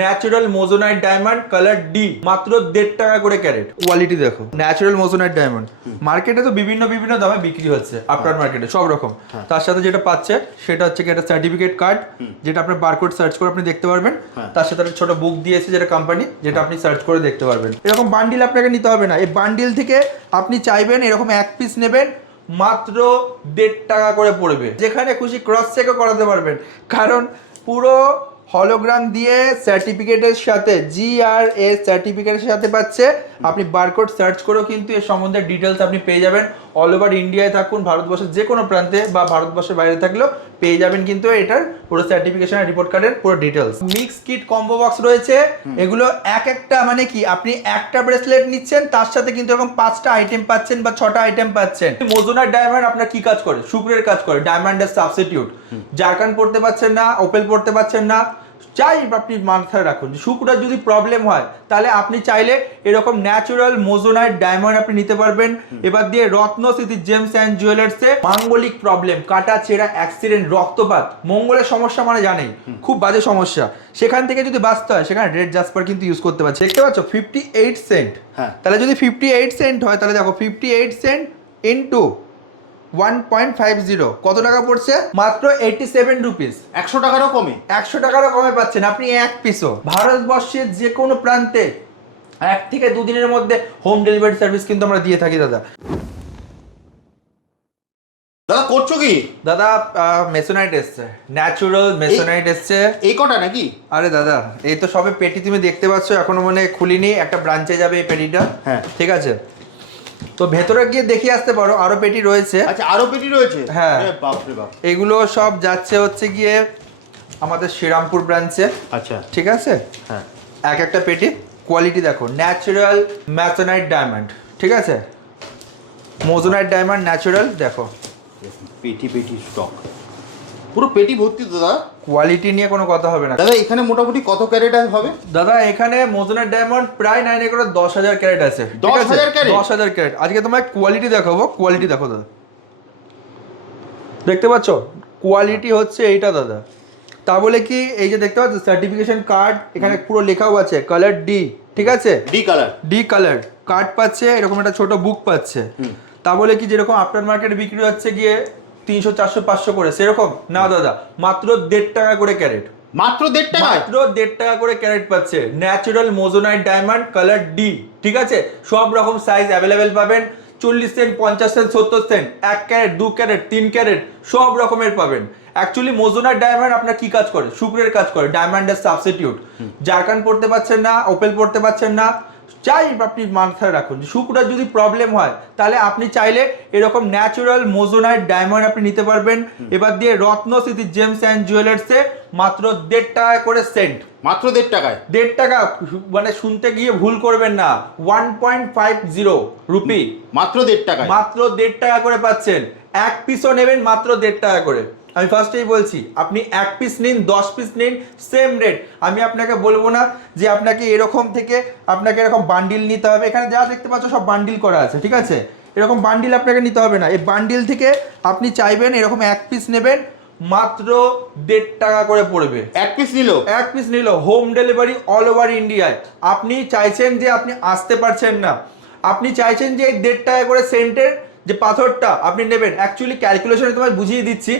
Natural moissanite diamond colour D মাত্র 1.5 টাকা করে ক্যারেট। কোয়ালিটি দেখো, ন্যাচারাল মোজোনাইট ডায়মন্ড মার্কেটে তো বিভিন্ন দামে বিক্রি হচ্ছে, আপনার মার্কেটে সব রকম। তার সাথে যেটা পাচ্ছে সেটা হচ্ছে কি একটা সার্টিফিকেট কার্ড, যেটা আপনার বারকোড সার্চ করে আপনি দেখতে পারবেন। তার সাথে একটা ছোট বুক দিয়েছে যেটা কোম্পানি, যেটা আপনি সার্চ করে দেখতে পারবেন। এরকম বান্ডিল আপনাকে নিতে হবে না, এই বান্ডিল থেকে আপনি চাইবেন এরকম এক পিস নেবেন, মাত্র 1.5 টাকা করে পড়বে। যেখানে খুশি ক্রস চেকও করাতে পারবেন, কারণ পুরো হলোগ্রাম দিয়ে সার্টিফিকেটের সাথে GRS সার্টিফিকেটের সাথে পাচ্ছে। আপনি বারকোড সার্চ করেও কিন্তু এর সম্বন্ধে ডিটেলস আপনি পেয়ে যাবেন। অল ওভার ইন্ডিয়ায় থাকুন, ভারতবর্ষের যে কোনো প্রান্তে বা ভারতবর্ষের বাইরে থাকলেও পেয়ে যাবেন কিন্তু এটার পুরো সার্টিফিকেশন আর রিপোর্ট কার্ডের পুরো details. Mix kit combo box রয়েছে, এগুলো একটা মানে কি আপনি একটা ব্রেসলেট নিচ্ছেন, তার সাথে কিন্তু এরকম 5টা আইটেম পাচ্ছেন বা 6টা আইটেম পাচ্ছেন। মোজোনাইট ডায়মন্ড আপনার কি কাজ করে? শুক্রের কাজ করে, ডায়মন্ডের সাবস্টিটিউট। জারকান পড়তে পারছেন না, ওপেল পড়তে পারছেন না, চাই আপনি মাথায় রাখুন শুক্রের যদি প্রবলেম হয় তাহলে আপনি চাইলে এরকম ন্যাচারাল মোজোনাইট ডায়মন্ড আপনি নিতে পারবেন। এবার দিয়ে রত্ন সিটি জেমস অ্যান্ড জুয়েলার্সে মাঙ্গলিক প্রবলেম, কাটা ছেঁড়া, অ্যাক্সিডেন্ট, রক্তপাত, মঙ্গলের সমস্যা মানে জানেই খুব বাজে সমস্যা, সেখান থেকে যদি বাঁচতে হয় সেখানে রেড জাসপার কিন্তু ইউজ করতে পারছে। দেখতে পাচ্ছ 58 সেন্ট। তাহলে যদি 58 সেন্ট হয় তাহলে দেখো 58 সেন্ট ইন্টু 1.50 কত টাকা পড়ছে? মাত্র 87 রুপিস। 100 টাকারও কমে, 100 টাকারও কমে পাচ্ছেন আপনি এক পিসও। ভারতবর্ষের যে কোনো প্রান্তে 1 থেকে 2 দিনের মধ্যে হোম ডেলিভারি সার্ভিস কিন্তু আমরা দিয়ে থাকি দাদা। দাদা করছো কি? দাদা মেসোনাইট এসছে, ন্যাচারাল মেসোনাইট এসছে। এই কটা নাকি? আরে দাদা এই তো সবে পেটি তুমি দেখতে পাচ্ছ, এখনো মানে খুলিনি, একটা ব্রাঞ্চে যাবে এই পেটিটা। হ্যাঁ ঠিক আছে, তো ভেতরে গিয়ে দেখে আসতে পারো, আরো পেটি রয়েছে। আচ্ছা আরো পেটি রয়েছে? হ্যাঁ বাপ রে বাপ। এগুলো সব যাচ্ছে হচ্ছে গিয়ে আমাদের শ্রীরামপুর ব্রাঞ্চে। আচ্ছা ঠিক আছে, হ্যাঁ একটা পেটি। কোয়ালিটি দেখো, ন্যাচারাল ম্যাসোনাইট ডায়মন্ড। ঠিক আছে, মোজোনাইট ডায়মন্ড ন্যাচারাল। দেখো পেটি পেটি স্টক, পুরো পেটি ভর্তি তো দাদা। কোয়ালিটি নিয়ে কোনো কথা হবে না দাদা। এখানে মোটামুটি কত ক্যারেট হবে দাদা? এখানে মোজোনাইট ডায়মন্ড প্রায় 9 করে 10,000 ক্যারেট আছে। 10,000 ক্যারেট? 10,000 ক্যারেট। আজকে তোমায় কোয়ালিটি দেখাবো, কোয়ালিটি দেখো দাদা, দেখতে পাচ্ছ কোয়ালিটি হচ্ছে এইটা দাদা। তা বলে কি এই যে দেখতে পাচ্ছ সার্টিফিকেশন কার্ড, এখানে পুরো লেখাও আছে কালার ডি। ঠিক আছে, ডি কালার কার্ড পাচ্ছে, এরকম একটা ছোট বুক পাচ্ছে। তা বলে কি যেরকম আপনার মার্কেটে বিক্রি হচ্ছে গিয়ে 300 400 500 করে, সেরকম না দাদা, মাত্র 1.5 টাকা করে ক্যারেট। মাত্র 1.5 টাকা? মাত্র 1.5 টাকা করে ক্যারেট পাচ্ছে natural moissanite diamond colour D. ঠিক আছে, সব রকম সাইজ অ্যাভেলেবেল পাবেন, 40 cent, 50 cent, 70 cent, 1 carat, 2 carat, 3 carat, সব রকমের পাবেন। অ্যাকচুয়ালি মোজোনাইট ডায়মন্ড আপনার কি কাজ করে? শুক্রের কাজ করে, ডায়মন্ডের সাবস্টিটিউট। জারকান পড়তে পারছেন না, ওপেল পড়তে পারছেন না, চাই আপনি মাথায় রাখুন শুক্রের যদি প্রবলেম হয় তাহলে আপনি চাইলে এরকম ন্যাচারাল মোজোনাইট ডায়মন্ড আপনি নিতে পারবেন। এবার দিয়ে রত্ন সিটি জেমস অ্যান্ড জুয়েলার্সে মাত্র 1.5 টাকা করে সেন্ট। মাত্র 1.5 টাকায়? 1.5 টাকা মানে শুনতে গিয়ে ভুল করবেন না, 1.50 রুপি। মাত্র 1.5 টাকায়? মাত্র 1.5 টাকা করে পাচ্ছেন। এক পিসও নেবেন মাত্র 1.5 টাকা করে। আমি ফার্স্টেই বলছি, আপনি 1 পিস নিন, 10 পিস নিন, সেম রেট। আমি আপনাকে বলবো না যে আপনাকে এরকম থেকে আপনাকে এরকম বান্ডিল নিতে হবে। এখানে যা দেখতে পাচ্ছ সব বান্ডিল করা আছে। ঠিক আছে, এরকম বান্ডিল আপনাকে নিতে হবে না। এই বান্ডিল থেকে আপনি চাইবেন এরকম 1 পিস নেবেন, মাত্র 1.5 টাকা করে পড়বে। 1 পিস নিল? 1 পিস নিল, হোম ডেলিভারি অল ওভার ইন্ডিয়ায়। আপনি চাইছেন যে আপনি আসতে পারছেন না, আপনি চাইছেন যে এই 1.5 টাকা করে সেন্টের যে পাথরটা আপনি নেবেন। অ্যাকচুয়ালি ক্যালকুলেশনে তোমায় বুঝিয়ে দিচ্ছি,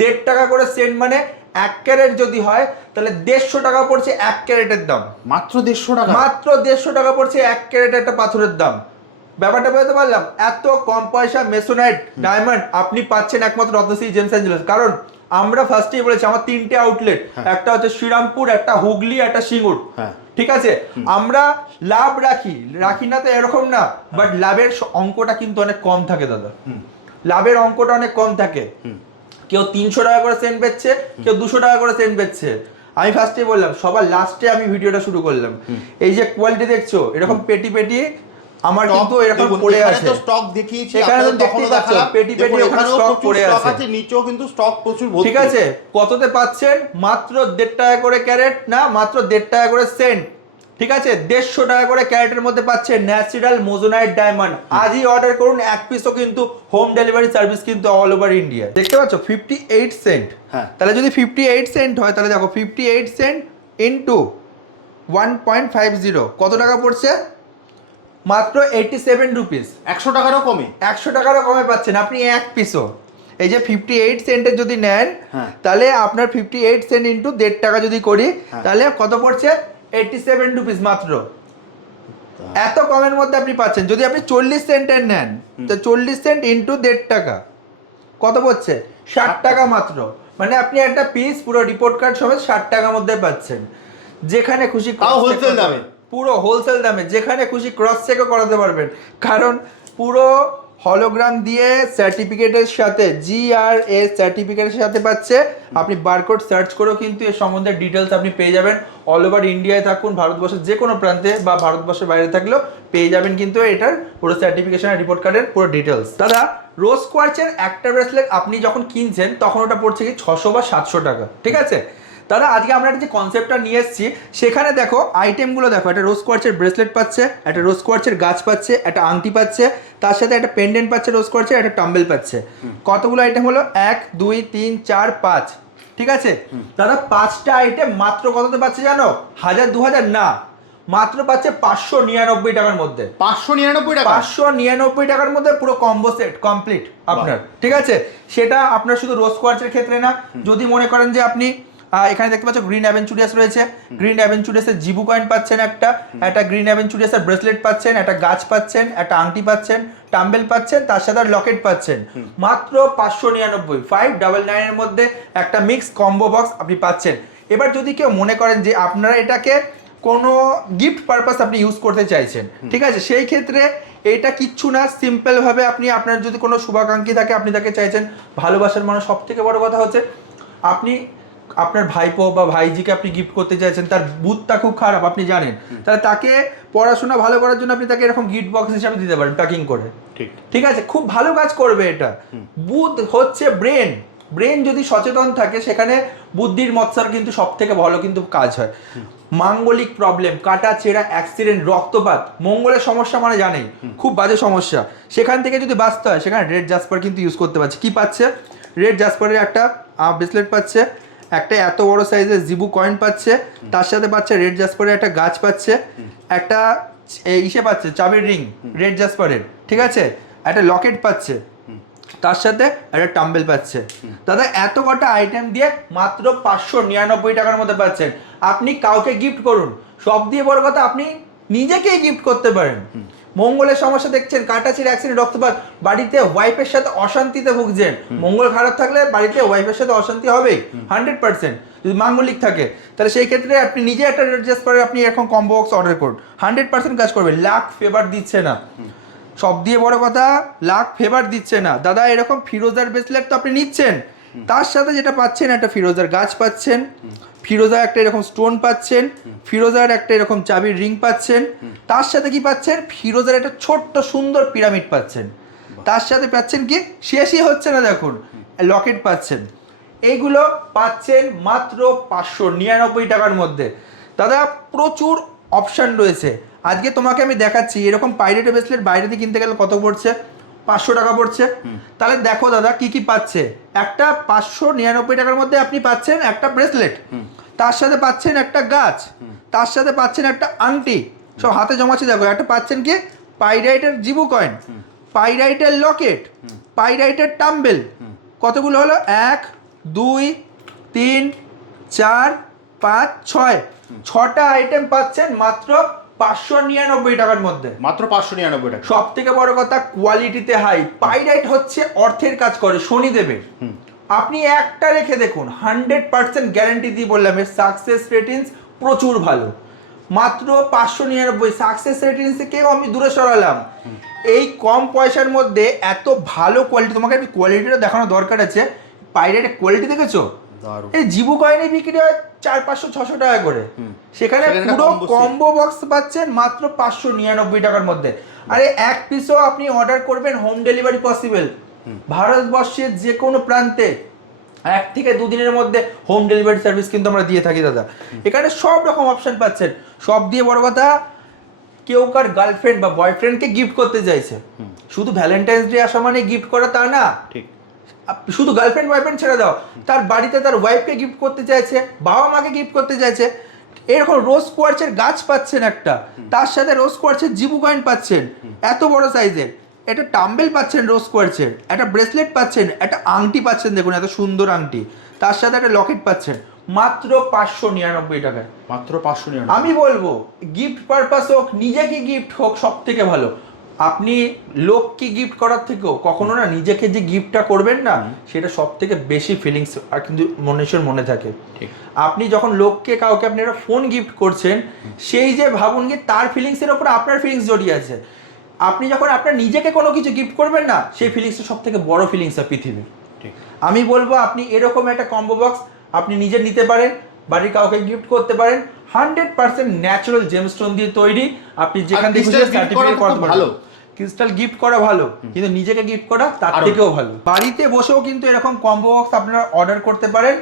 1.5 টাকা করে সেন্ট মানে 1 ক্যারেট যদি হয় তাহলে 150 টাকা পড়ছে 1 ক্যারেটের দাম। মাত্র 150 টাকা? মাত্র 150 টাকা পড়ছে 1 ক্যারেট একটা পাথরের দাম। ব্যাপারটা বলতে পারলাম, এত কম পয়সা মেসোনাইট ডায়মন্ড আপনি পাচ্ছেন একমাত্র রত্নশ্রী জেমস অ্যান্ড জুয়েলার্স। কারণ আমরা ফার্স্টেই বলেছি আমার 3টে আউটলেট, একটা হচ্ছে শ্রীরামপুর, একটা হুগলি, একটা সিঙ্গুর। ঠিক আছে, আমরা লাভ রাখি না তো এরকম না, বাট লাভের অঙ্কটা কিন্তু অনেক কম থাকে দাদা। লাভের অঙ্কটা অনেক কম থাকে। কেউ 300 টাকা করে সেন্ট বেচছে, কেউ 200 টাকা করে সেন্ট বেচছে। আমি ফার্স্টেই বললাম, সবার লাস্টে আমি ভিডিওটা শুরু করলাম। এই যে কোয়ালিটি দেখছো, এরকম পেটি পেটি আমার কিন্তু এরকম পড়ে আছে। তো স্টক দেখিয়েছি এখানে দেখতেই পাচ্ছ পেটি পেটি ওখানে স্টক পড়ে আছে, নিচেও কিন্তু স্টক প্রচুর ভর্তি। ঠিক আছে, কততে পাচ্ছেন? মাত্র 1.5 টাকা করে ক্যারেট, না মাত্র 1.5 টাকা করে সেন্ট। ঠিক আছে, 150 টাকা করে ক্যারেটের মধ্যে পাচ্ছেন ন্যাচারাল মোজোনাইট ডায়মন্ড। আজই অর্ডার করুন, 1 পিসও কিন্তু হোম ডেলিভারি সার্ভিস কিন্তু অল ওভার ইন্ডিয়া। দেখতে পাচ্ছ 58 সেন্ট। তাহলে যদি 58 সেন্ট হয় তাহলে দেখো 58 সেন্ট ইন্টু 1.50 কত টাকা পড়ছে? মাত্র 87 রুপিস। 100 টাকারও কমে? 100 টাকারও কমে পাচ্ছেন আপনি এক পিসও। এই যে 58 সেন্টের যদি নেন, হ্যাঁ। তাহলে আপনার 58 সেন্ট ইন্টু 1.5 টাকা যদি করি, তাহলে কত পড়ছে? 87 রুপিস মাত্র। এত কমের মধ্যে আপনি পাচ্ছেন। যদি আপনি 40 সেন্টের নেন, তো 40 সেন্ট ইন্টু 1.5 টাকা কত পড়ছে? 60 টাকা মাত্র। মানে আপনি একটা পিস পুরো রিপোর্ট কার্ড সমেত 60 টাকার মধ্যে পাচ্ছেন। যেখানে খুশি তাও হোলসেল দামে, পুরো হোলসেল দামে যেখানে খুশি ক্রস চেকও করাতে পারবেন, কারণ পুরো হলোগ্রাম দিয়ে সার্টিফিকেটের সাথে, GRS সার্টিফিকেটের সাথে পাচ্ছে। আপনি বারকোড সার্চ করেও কিন্তু এর সম্বন্ধে ডিটেলস আপনি পেয়ে যাবেন। অল ওভার ইন্ডিয়ায় থাকুন, ভারতবর্ষের যে কোনো প্রান্তে বা ভারতবর্ষের বাইরে থাকলেও পেয়ে যাবেন কিন্তু এটার পুরো সার্টিফিকেশন আর রিপোর্ট কার্ডের পুরো ডিটেলস। দাদা, রোজ কোয়ার্চের একটা ব্রেসলেট আপনি যখন কিনছেন তখন ওটা পড়ছে কি 600 বা 700 টাকা, ঠিক আছে? দাদা, আজকে আমরা যে কনসেপ্টটা নিয়ে এসেছি, সেখানে দেখো আইটেমগুলো দেখো। একটা রোজ কোয়ার্চের ব্রেসলেট পাচ্ছে, একটা রোজ কোয়ার্চের গাছ পাচ্ছে, একটা আংটি পাচ্ছে, তার সাথে একটা পেন্ডেন্ট পাচ্ছে রোজ কোয়ার্চের, একটা টাম্বেল পাচ্ছে। কতগুলো আইটেম হলো? 1 2 3 4 5, ঠিক আছে? দাদা, 5টা আইটেম মাত্র কততে পাচ্ছে জানো? 1000 2000 না, মাত্র পাচ্ছে 599 টাকার মধ্যে। 599 টাকা? 599 টাকার মধ্যে পুরো কম্বো সেট কমপ্লিট আপনার, ঠিক আছে? সেটা আপনার শুধু রোজ কোয়ার্চের ক্ষেত্রে না, যদি মনে করেন যে আপনি এখানে দেখতে পাচ্ছ গ্রিন অ্যাভেঞ্চুরিয়াস রয়েছে, গ্রিন অ্যাভেঞ্চুরিয়াসের জিবু কয়েন পাচ্ছেন, একটা গ্রিন অ্যাভেঞ্চুরিয়াসের ব্রেসলেট পাচ্ছেন, একটা গাছ পাচ্ছেন, একটা আংটি পাচ্ছেন, টাম্বেল পাচ্ছেন, তার সাথে লকেট পাচ্ছেন। মাত্র 599, 599 এর মধ্যে একটা মিক্স কম্বো বক্স আপনি পাচ্ছেন। এবার যদি কেউ মনে করেন যে আপনারা এটাকে কোনো গিফট পারপাস আপনি ইউজ করতে চাইছেন, ঠিক আছে, সেই ক্ষেত্রে এটা কিচ্ছু না, সিম্পলভাবে আপনি, আপনার যদি কোনো শুভাকাঙ্ক্ষী থাকে, আপনি তাকে চাইছেন, ভালোবাসার মানুষ, সব থেকে বড় কথা হচ্ছে আপনি আপনার ভাইপো বা ভাইজিকে আপনি গিফট করতে চাইছেন, তার বুথটা খুব খারাপ আপনি জানেন, তাহলে তাকে পড়াশোনা ভালো করার জন্য আপনি তাকে এরকম গিফট বক্স হিসাবে দিতে পারেন প্যাকিং করে, ঠিক আছে? খুব ভালো কাজ করবে এটা। বুথ হচ্ছে ব্রেন, ব্রেন যদি সচেতন থাকে, সেখানে বুদ্ধির মৎসর কিন্তু সব থেকে ভালো কিন্তু কাজ হয়। মাঙ্গলিক প্রবলেম, কাটা ছেঁড়া, অ্যাক্সিডেন্ট, রক্তপাত, মঙ্গলের সমস্যা মানে জানেই খুব বাজে সমস্যা, সেখান থেকে যদি বাঁচতে হয়, সেখানে রেড জাসপার কিন্তু ইউজ করতে পারছে। কি পাচ্ছে? রেড জাসপারের একটা ব্রেসলেট পাচ্ছে, একটা এত বড় সাইজের জিবু কয়েন পাচ্ছে, তার সাথে পাচ্ছে রেড জাসপারের একটা গাছ পাচ্ছে, একটা ইসে পাচ্ছে চাবির রিং রেড জাসপারের, ঠিক আছে, একটা লকেট পাচ্ছে, তার সাথে একটা টাম্বেল পাচ্ছে। দাদা, এত কটা আইটেম দিয়ে মাত্র 599 টাকার মধ্যে পাচ্ছেন। আপনি কাউকে গিফট করুন, সব দিয়ে বড় কথা আপনি নিজেকেই গিফট করতে পারেন। মঙ্গলের সমস্যা দেখছেন, কাটাছিড়, অ্যাক্সিডেন্ট, রক্তপাত, বাড়িতে ওয়াইফের সাথে অশান্তিতে ভুগছেন, মঙ্গল খারাপ থাকলে বাড়িতে ওয়াইফের সাথে অশান্তি হবেই 100%। যদি মাঙ্গলিক থাকে, তাহলে সেই ক্ষেত্রে আপনি নিজে একটা অ্যাডজাস্ট করে আপনি এরকম কম্বো বক্স অর্ডার করুন, 100% কাজ করবে। লাক ফেভার দিচ্ছে না, সব দিয়ে বড় কথা লাক ফেভার দিচ্ছে না। দাদা, এরকম ফিরোজার ব্রেসলেট তো আপনি নিচ্ছেন, তার সাথে যেটা পাচ্ছেন একটা ফিরোজার গাছ পাচ্ছেন, ফিরোজার একটা এরকম স্টোন পাচ্ছেন, ফিরোজার একটা এরকম চাবির রিং পাচ্ছেন, তার সাথে কি পাচ্ছেন? ফিরোজার একটা ছোট্ট সুন্দর পিরামিড পাচ্ছেন, তার সাথে পাচ্ছেন কি, শেষই হচ্ছে না, দেখুন লকেট পাচ্ছেন। এইগুলো পাচ্ছেন মাত্র 599 টাকার মধ্যে। দাদা, প্রচুর অপশান রয়েছে। আজকে তোমাকে আমি দেখাচ্ছি এরকম পাইরেটের ব্রেসলেট বাইরে দিয়ে কিনতে গেলে কত পড়ছে? 500 টাকা পড়ছে। তাহলে দেখো দাদা কি কি পাচ্ছে। একটা 599 টাকার মধ্যে আপনি পাচ্ছেন একটা ব্রেসলেট, তার সাথে পাচ্ছেন একটা গাছ, তার সাথে পাচ্ছেন একটা আংটি, সব হাতে জমাচ্ছে। দেখো একটা পাচ্ছেন কি পাইরাইটের জিবু কয়েন, পাইরাইটের লকেট, পাইরাইটের টাম্বেল। কতগুলো হলো? 1 2 3 4 5 6, 6টা আইটেম পাচ্ছেন মাত্র 599 টাকার মধ্যে। মাত্র 599 টাকা। সব থেকে বড় কথা কোয়ালিটিতে হাই। পাইরাইট হচ্ছে অর্থের কাজ করে, শনিদেবের। আপনি একটা রেখে দেখুন, 100% গ্যারান্টি দিয়ে বললাম এর সাকসেস রেটিংস প্রচুর ভালো। মাত্র 599, সাকসেস রেটিংস থেকেও আমি দূরে সরালাম। এই কম পয়সার মধ্যে এত ভালো কোয়ালিটি, তোমাকে আমি কোয়ালিটিটা দেখানো দরকার আছে। পাইরাইটের কোয়ালিটি দেখেছো? এই জিবু কয়েনে বিক্রি হয় 400 500 600 টাকা করে, সেখানে পুরো কম্বো বক্স পাচ্ছেন মাত্র 599 টাকার মধ্যে। আরে এক পিসও আপনি অর্ডার করবেন, হোম ডেলিভারি পসিবল। ভারতবর্ষের যে কোনো প্রান্তে 1 থেকে 2 দিনের মধ্যে হোম ডেলিভারি সার্ভিস কিন্তু আমরা দিয়ে থাকি দাদা। এখানে সব রকম অপশন পাচ্ছেন। সব দিয়ে বড় কথা, কেউ কার গার্লফ্রেন্ড বা বয়ফ্রেন্ডকে গিফট করতে চাইছে, শুধু ভ্যালেন্টাইন্স ডে আসা মানে গিফট করা তা না। ঠিক, শুধু গার্লফ্রেন্ড বয়ফ্রেন্ড ছেড়ে দাও, তার বাড়িতে তার ওয়াইফকে গিফট করতে চাইছে, বাবা মাকে গিফট করতে চাইছে, এরকম রোজ কোয়ার্চের গাছ পাচ্ছেন একটা, তার সাথে রোজ কোয়ার্চের জিবু কয়েন পাচ্ছেন এত বড় সাইজের, একটা টাম্বেল পাচ্ছেন রোজ কোয়ার্চের, একটা ব্রেসলেট পাচ্ছেন, একটা আংটি পাচ্ছেন, দেখুন এত সুন্দর আংটি, তার সাথে একটা লকেট পাচ্ছেন মাত্র 599 টাকায়। মাত্র 599। আমি বলবো গিফট পারপাস হোক, নিজেকে গিফট হোক, সব থেকে ভালো। আপনি লোককে গিফট করার থেকেও কখনো না নিজেকে যে গিফটটা করবেন না, সেটা সব থেকে বেশি ফিলিংস আর কিন্তু মানুষের মনে থাকে। ঠিক। আপনি যখন লোককে কাউকে আপনি একটা ফোন গিফট করছেন, সেই যে ভাবুন কি তার ফিলিংসের ওপর আপনার ফিলিংস জড়িয়ে আছে। আপনি যখন আপনার নিজেকে কোনো কিছু গিফট করবেন না, সেই ফিলিংসটা সব থেকে বড় ফিলিংস আছে পৃথিবীর। ঠিক। আমি বলবো আপনি এরকম একটা কম্বো বক্স আপনি নিজে নিতে পারেন, বাড়ির কাউকে গিফট করতে পারেন। 100% ন্যাচারাল জেমস্টোন দিয়ে তৈরি, আপনি যেখান থেকে crystal gift সার্টিফিকেট করা করতে খুব ভালো। ভালো। ক্রিস্টাল গিফট করা ভালো, কিন্তু নিজেকে গিফট করা তার আরো। থেকেও ভালো। বাড়িতে বসেও কিন্তু এরকম কম্বো বক্স আপনারা অর্ডার করতে পারেন।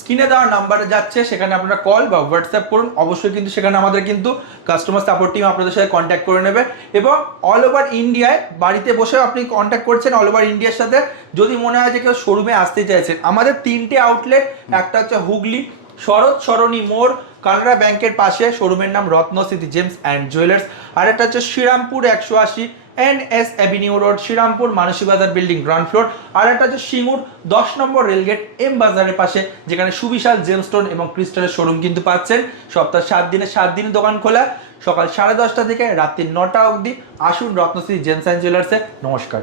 স্ক্রিনে দেওয়া নাম্বারে যাচ্ছে, সেখানে আপনারা কল বা হোয়াটসঅ্যাপ করুন। অবশ্যই কিন্তু সেখানে আমাদের কিন্তু কাস্টমার সাপোর্ট টিম আপনাদের সাথে কন্ট্যাক্ট করে নেবে, এবং অল ওভার ইন্ডিয়ায় বাড়িতে বসেও আপনি কন্ট্যাক্ট করছেন অল ওভার ইন্ডিয়ার সাথে। যদি মনে হয় যে কেউ শোরুমে আসতে চাইছেন, আমাদের 3টে আউটলেট, একটা হচ্ছে হুগলি শরৎ সরণী মোড় কানাড়া ব্যাংকের পাশে, শোরুমের নাম রত্নস্মৃতি জেমস অ্যান্ড জুয়েলার্স। আর একটা হচ্ছে Srirampur 180 NS avenue road, Srirampur Manasi Bazar building ground floor. আর একটা হচ্ছে সিঙ্গুর 10 নম্বর রেলগেট এম বাজারের পাশে, যেখানে সুবিশাল জেমস্টোন এবং ক্রিস্টালের শোরুম কিন্তু পাচ্ছেন। সপ্তাহে 7 দিনে 7 দিন দোকান খোলা, সকাল 10:30 থেকে রাত্রি 9টা অবধি। আসুন রত্নশ্রী জেমস অ্যান্ড জুয়েলার্সে। নমস্কার।